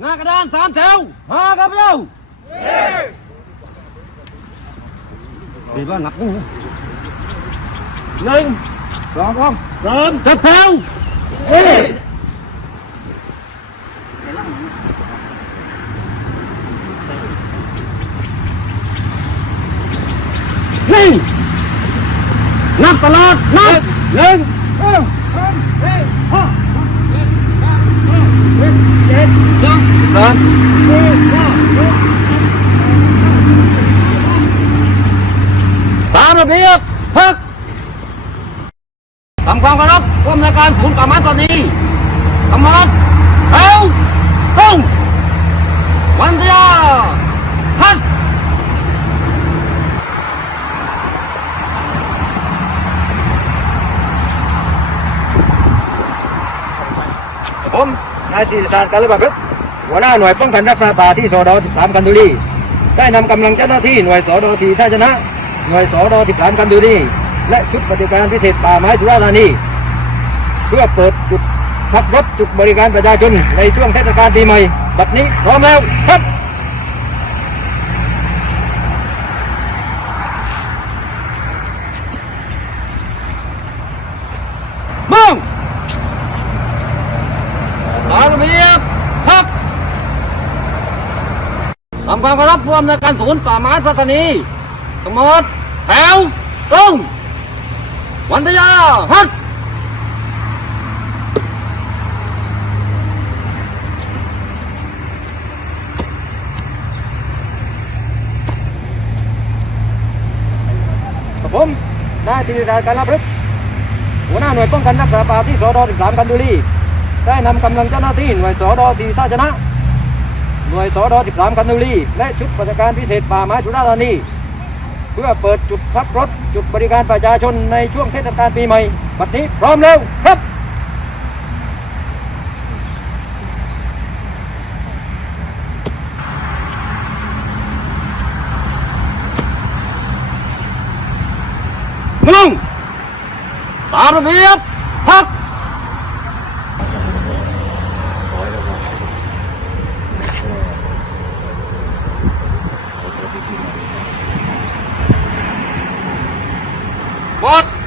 หน้ากระดานสามแถวมาครับเร็วดีบ้านหนักนี่หนึ่งสองสามสามจัดแถวเฮ้นี่นับตลอดนับหนึ่งสองสามสี่ห้าเจ็ดแปดเก้าสิบเจ็ดส เตามระเบียบพักทำความเคารพร่วมในการศูนย์ป่าไม้ตอนนี้ทำมันเข้าพุ่งวันเดียวฮัทผมนายจีสานการเลยแบบนี้ หัวหน้าหน่วยป้องกันรักษาป่าที่สอดอ13กันดุรีได้นำกำลังเจ้าหน้าที่หน่วยสอดอทีท่าชนะ หน่วยสอดอ13กันดุรีและชุดปฏิบัติการพิเศษป่าไม้สุราษฎร์ธานีเพื่อเปิดจุดพักรถจุดบริการประชาชนในช่วงเทศกาลปีใหม่บัดนี้พร้อมแล้วครับมึงตามระเบียบพัก ทำความเคารพผู้อำนวยการศูนย์ป่าไม้ปัตตานีทั้งหมดแถวตรงวันทยาฮัดกับผมนายศิริศาการระบาดพฤกหัวหน้าหน่วยป้องกันรักษาป่าที่สอดอ13กันดุรีได้นำกำลังเจ้าหน้าที่หน่วยสอดอทีท่าชนะ หน่วยสอดอ13กันดุรีและชุดปฏิบัติการพิเศษป่าไม้สุราธานีเพื่อเปิดจุดพักรถจุดบริการประชาชนในช่วงเทศกาลปีใหม่บัดนี้พร้อมแล้วครับมึงตามระเบียบพัก What?